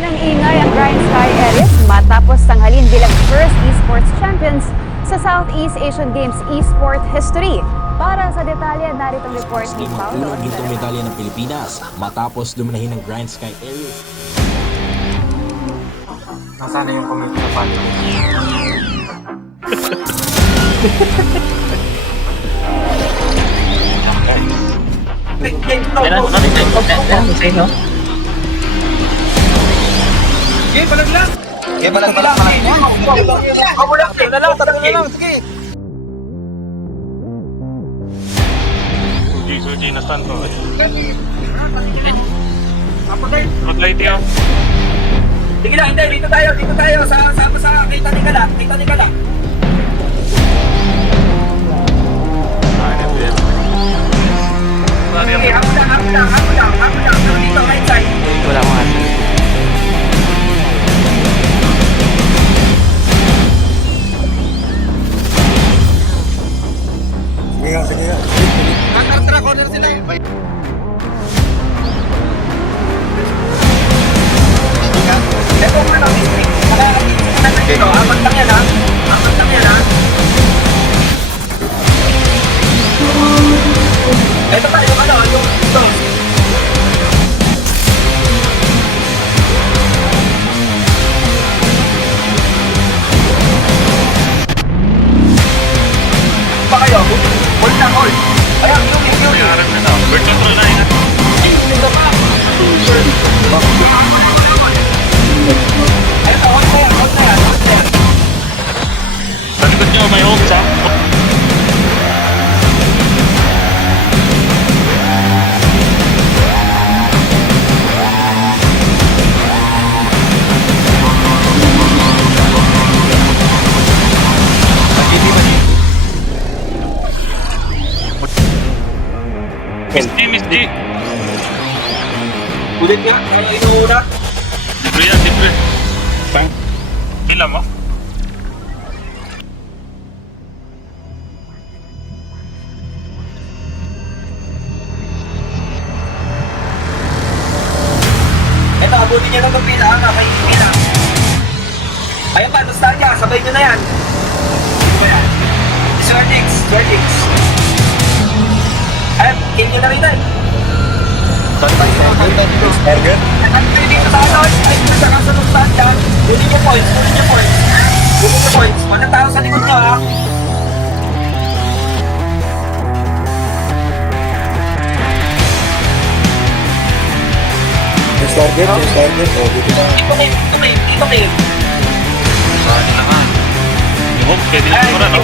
naman ng ingay ang Grind Sky Aries matapos tanghalin bilang first esports champions sa Southeast Asian Games Esport History. Para sa detalye, narito ang report ni Paolo. Unang gintong medalya ng Pilipinas matapos luminahin ng Grind Sky Aries. Nasaan na yung comment na paano? Sige, palag lang. Sige, palag lang. Ako lang, sige. Sige. Suji, nasaan to? Ako din. Mag-lighting ako. Sige lang, hindi. Dito tayo. Sa kita ni Kala. Sige, ako lang. Dito, right side. Wala akong hati. Sige nga. Tara, corner sila. Ito mo na, district. Apat lang yan, ha? Ito pa, yung ito. Pa kayo? Hold na, hold. Ayan, yung. Harap na to. Bird control na yun. Ito pa. Ito, hold na yan. Sa likod nyo, may hold sa. Miss D. Ulit nga, kaya inuuna. Libre yan, libre. Pila mo? Ito, abutin niyo ng pila, ha? May pila. Ayun pa, nostalgia, sabay nyo na yan. Swordix. Ayun, kill nyo na rin yan. Burger? At kayo dito sa ano, ay saka sa nostalgia, kunin nyo points. 1,000 sa likod nyo, ha? Yung target. Oh, dito na. Ito kayo. Saan na nga. Yung hold, pwede na mura, no?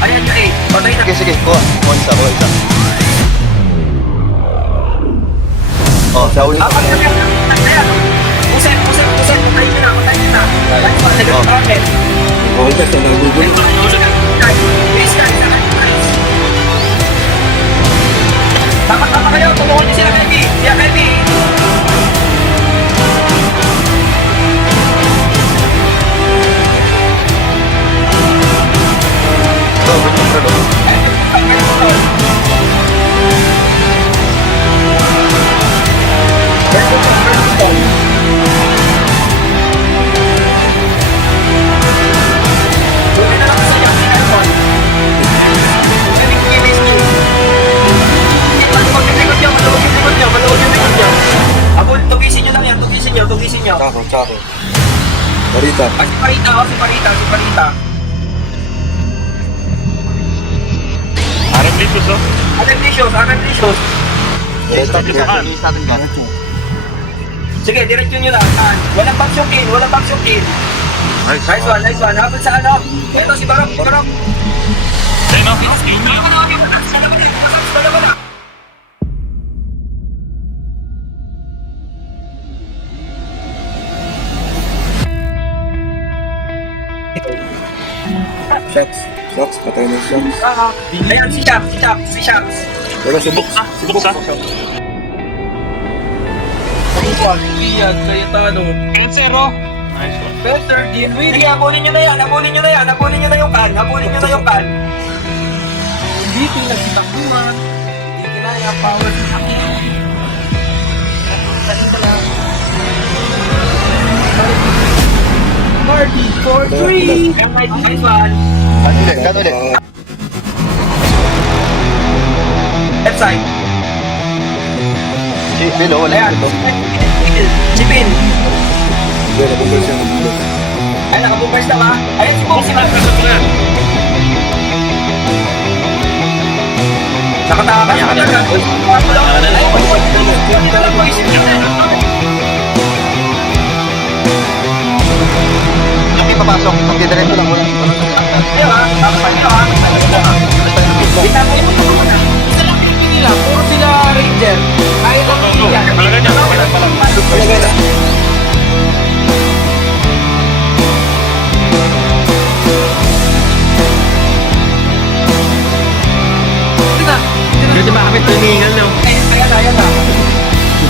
Ayan yung 8. Patay na. Sige. Kuha isa. Oh, sa ulit. Apat na yan. Puset. Patay nyo na. Ayan pa, nag-target. Oh, ito sa nagugulo. Tama kayo, tulungan niyo sila Kelby. Tugisin nyo. Tsako. Barita. Si Parita. Harap dito, so. Anong vicious. Saan? Sige, diretso nyo lang. Walang backshooting. Nice one. Habang sa ano? Ito si Barok. Ayun, no? Yung nyo. Shots. Patay na shots. Ayan, si Shaps. Wala si Box. Subok sa. Iyan, kaya tanong. Cancer, oh. Nice one. Better deal with. Sige, habulin nyo na yan. Habulin nyo na yung kan. Hindi pinagtakbuhan. Hindi kinaya power. 3. Nice one. Kan ulit. Left side. Bilo, wala Ayan. ito. Chipin. Hindi, nabukas siya, nabukas. Ayan, nakabumpers na ba? Ayan, si Boxy na. Nakatakas. Hindi papasok. Magdidiretso lang. Walang ito. Puro sila Ranger. Kaya lang yan. Talaga niya. Talaga na. Pwede ba kami tumingan na? Ayan na.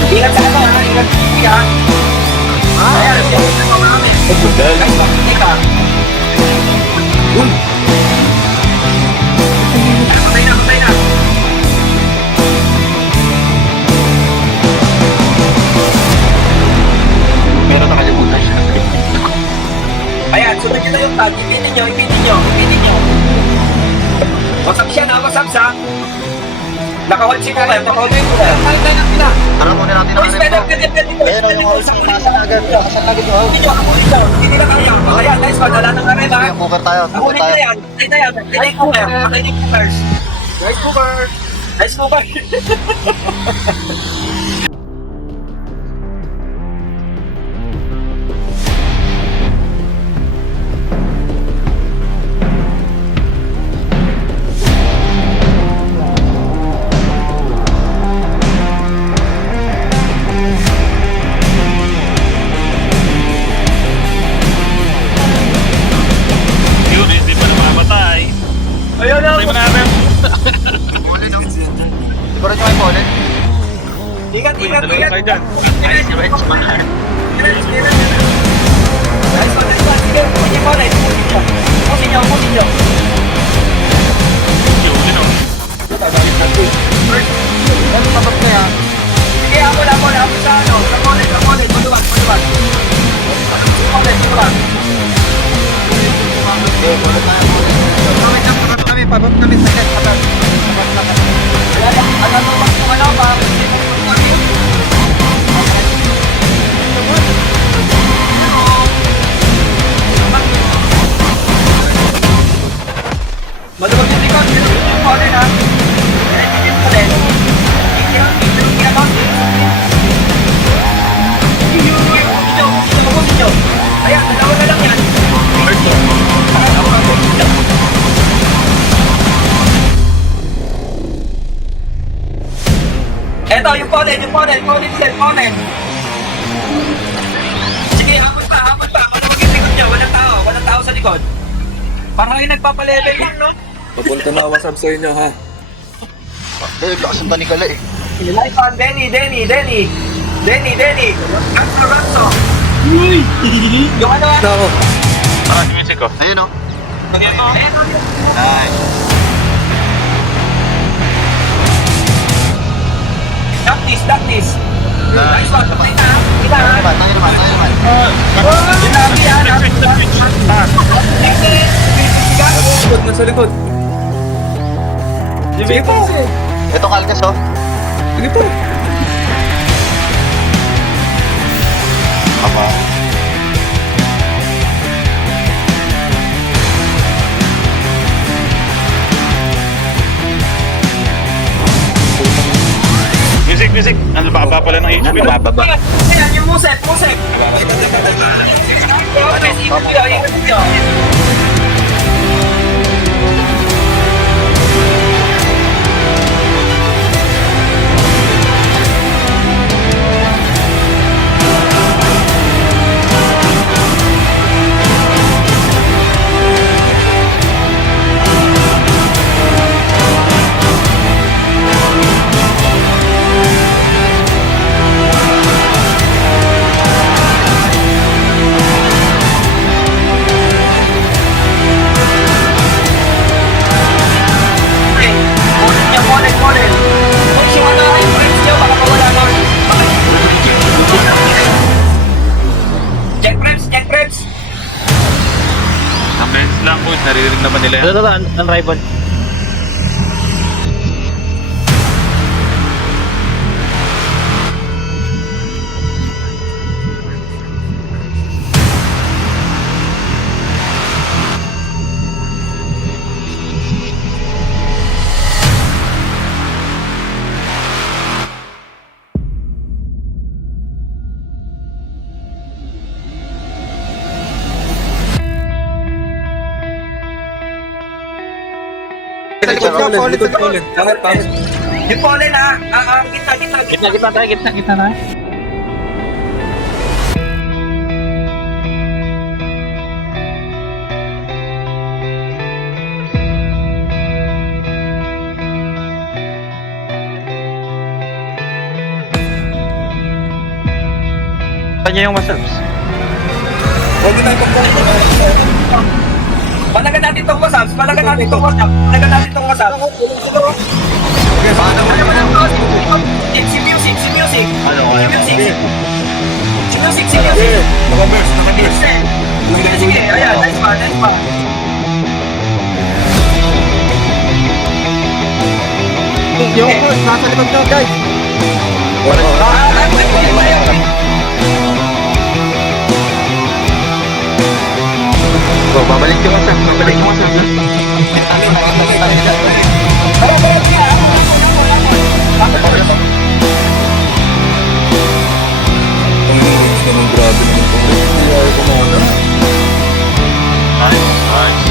Ingat sa ano ha? Ingat. Ingat. Ayan, ingat pa kami. Teka. Patay na, patay na. Pero nakalimutan siya. Ayan, sunod nyo na yung tag. Ipitin nyo, ipitin nyo, ipitin nyo. Wasap siya na, wasap sa. Naka-hold si Kuya, naka-hold si Kuya. Kaya na pila. Tara muna natin ang Pwede, pwede, pwede. Ayun o, yung house. Kasan agad. Kasan agad yung house. Hindi nyo, amunin daw. Hindi na kaya. Ayan, nice one. Wala nang arena. Sige, cooker tayo. Cooker Amunin tayo. na yan. Patay na yan. Patay na yung cooker. Patay na yung cookers. Nice cooker. Nice cooker. Yun, hindi pa namamatay. Ayun na. Patay mo natin. Siguro nyo kayo ulit. Ingat, ingat, Dalawa ingat. kayo dyan. Nice one, nice one. Sige, pusin mo ulit. Pusin nyo, pusin nyo. Yun, yun, oh. Ano tapos na yan? Sige, ako sa ano. Sa college, maluwag, maluwag. College, maluwag. Pabot kami sa net. Alam mo ba kung ano ba? Maluwag yung likod, maluwag yung college ha. Ayan, dalawa na lang yan. Eto, yung ponet. Sige, hapon pa. Maluwag yung likod niya, walang tao sa likod. Parang kayo nagpapalevel lang, no? Papunta na wasap sa inyo, ha? Lakas ang tanikala eh. Life on Denny. Ranso. Yung ano Ito ako. Parang yung music ko. Ayun o. Nice. Duck this. Nice one. Patay na. Tayo naman. Likod, nasa likod. Sige po. Ito kalkas o. Sige po. Aba. Music. Ano ba pala ng HP? Bababa. Ayan, yung musep. Ikot nyo. Naririnig naman nila yan. Ang rival. Tangat. Yung pollen ha. Gitna. Gitna na. Kanya yung masabs. Huwag na ipagpapalagay. Palagan natin itong wasap. Palagan natin itong wasap. Ano ba lang to? Si music. Si music. Naka-burst. Sige. Ayan. Nice one. Yung first, nasa likod nyo, guys. So, babalik yung wasap. Ganun grabe naman po. Hindi ayaw kumana. Nice.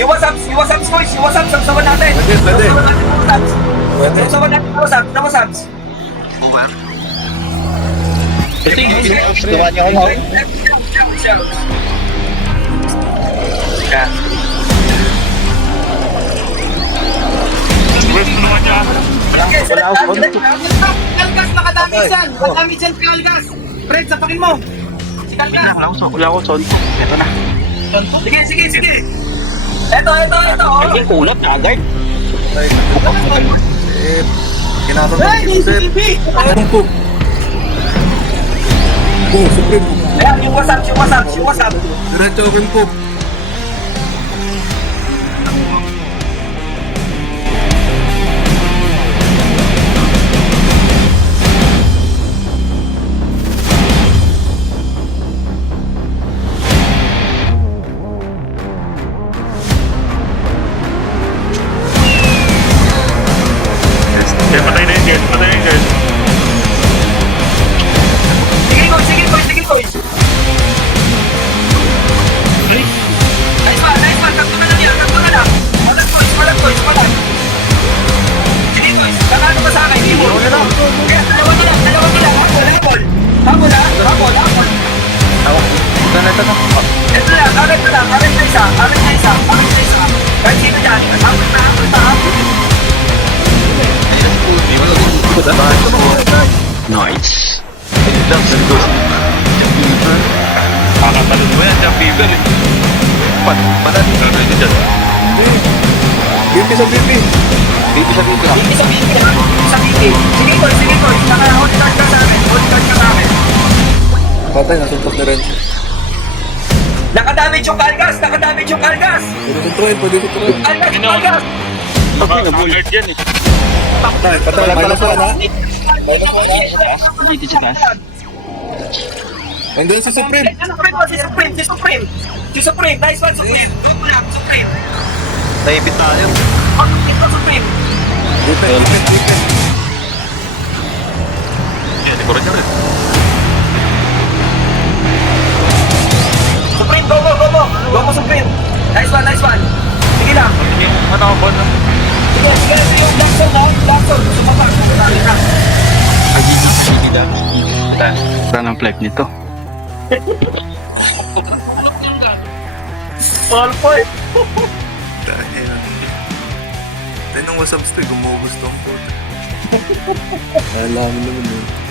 Yung wasap boys. Yung wasap. Sasawan natin. Pwede. Pwede. Sasawan natin yung wasap. Gawa niyo ako. Burst mo naman yan. Kalgas, nakadami dyan. Nakadami dyan, Kalgas. Fred, sapakin mo. Si Kalgas. Wala ako son. Ito na. Sige. Ito. Yung kulot agad. Kinakabahan ko, Sir. Anong po? Supreme po. Ayan, yung wasap. Diretso open po. Kaya patay na yung guys. Sige, boys. Nice one. Kakto na lang. Walang boys. Sige, boys. Kakano ba sa akin? Kaya, dalawa nila. Habol. Ito lang. Arit na isa. Kahit sino dyan. Habol na. Nice. Kakatalon mo yan. Jack Fever eh. Balat. Ano yun dyan? BP sa BP. Sa BP. Sige, boys. Naka-hold card ka sa amin. Patay, nasuntok na rin. Nakadamage yung Kalgas. Pwede kontrol. Kalgas. Naka-guard yan eh. Patay. Minus 1 ha. Dito si Gas. Andun si Supreme. Si Supreme. Nice one, Supreme. Supreme. Naipit tayo. Ito, Supreme. Defense. Yan, di ko rin yan eh. Supreme, go. Go, Supreme. Nice one. Sige lang. Yung ano ba na? Sige, yung last zone. Jackson, sumabak. Sumabak na. Wala ng flag nito. Dahil. Tinong wasabs to, gumugos to ang puto. Alam mo naman eh.